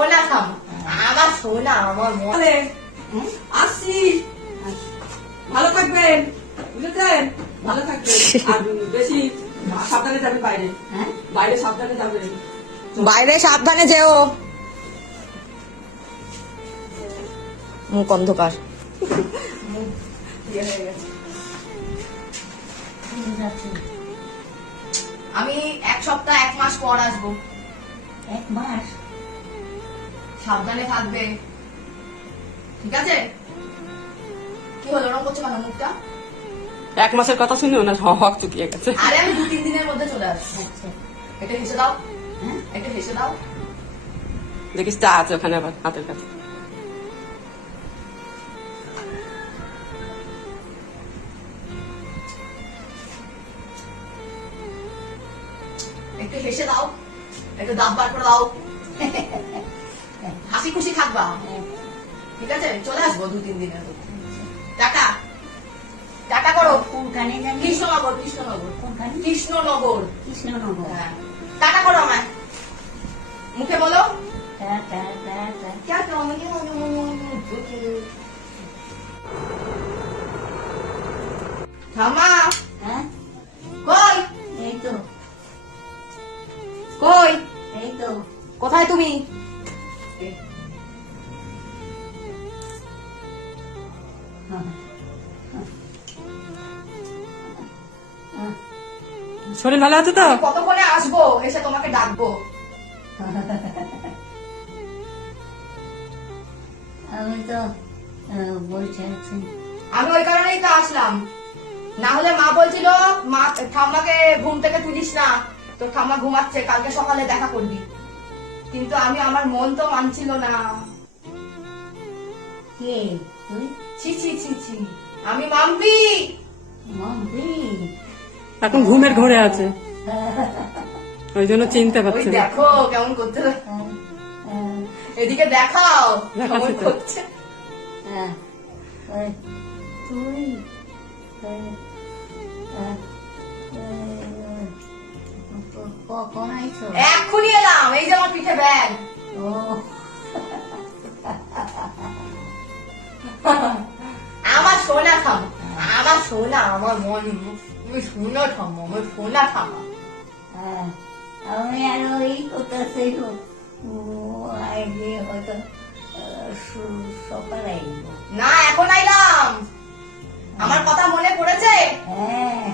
সোনা ঠাম্মা, আমার সোনা, আমার মনে আসছি। ভালো থাকবেন, বুঝেছেন? ভালো থাকবেন। আর বেশি সাবধানে যাবেন বাইরে। বাইরে সাবধানে যাবেন। বাইরে সাবধানে যেও। মুখ অন্ধকার। ইয়ে হয়ে গেছে। আমি 1 সপ্তাহ 1 মাস পর আসবো। 1 মাস? সাবধানে থাকবে, ঠিক আছে? কি হলো, ওরকম করছো কেন মুখটা? 1 মাসের কথা শুনে ওনার হক চুকিয়ে গেছে। আরে আমি 2-3 দিনের মধ্যে চলে আসবো। আচ্ছা। একটু হেসে দাও, একটু হেসে দাও। দেখিস চা আছে ওখানে আবার হাতের কাছে। একটু হেসে দাও, একটু দাঁত বার করে দাও। হাসি খুশি থাকবা, ঠিক আছে? চলে আসবো 2-3 দিনের মধ্যে। টাটা টাটা করো। কোনখানে জানি? কৃষ্ণনগর, কৃষ্ণনগর, কোনখানে? কৃষ্ণনগর। কৃষ্ণনগর। হ্যাঁ, টাটা করো আমায়, মুখে বলো। টা টা টা টা। টাটা। ঠাম্মা হ্যাঁ? কই, এই তো, কই, এই তো। কোথায় তুমি? শরীর ভালো আছে তো? আমি কতক্ষণে আসবো, এসে তোমাকে ডাকবো। আমি তো বলছি আছি। আমি ওই কারণেই তো আসলাম, না হলে মা বলছিল মা ঠাম্মাকে ঘুম থেকে তুলিস না, তো ঠাম্মা ঘুমাচ্ছে, কালকে সকালে দেখা করবি। কিন্তু আমি, আমার মন তো মানছিল না। কে তুই? ছি ছি ছি ছি, আমি মাম্পি। মাম্পি? এখন ঘুমের ঘরে আছে, ওই জন্য চিনতে ওই পারছে না। দেখো কেমন করতে, হ্যাঁ, এদিকে দেখাও দেখাচ্ছি কেমন তো। করছে। হ্যাঁ। ওই, তুই কখন আইছো? এক্ষুনি এলাম, এই যে আমার পিঠে ব্যাগ। ও, আমার সোনা ঠাম্মা, আমার সোনা, আমার মন, তুমি সোনা ঠাম্মা, আমার সোনা ঠাম্মা। হ্যাঁ, আমি আর ওই করতেছি আইডিয়া হয়তো সকালে আইব। না, এখন আইলাম, আমার কথা মনে পড়েছে। হ্যাঁ।